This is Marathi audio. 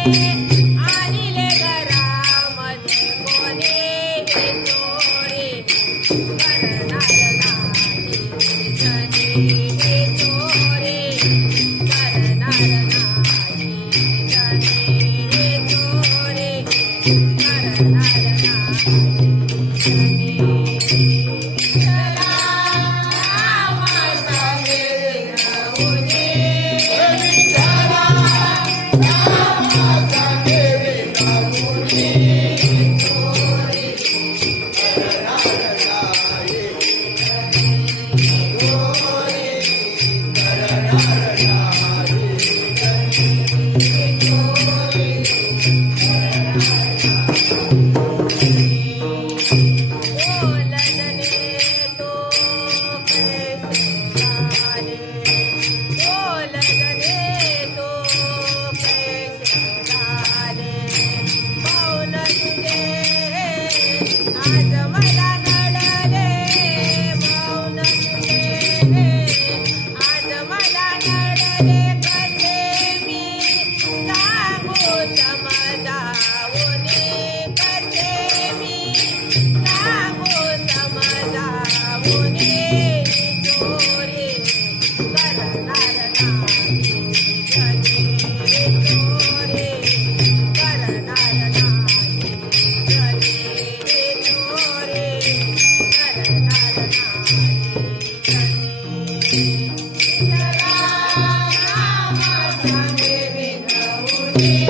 दागिने आणले Thank you.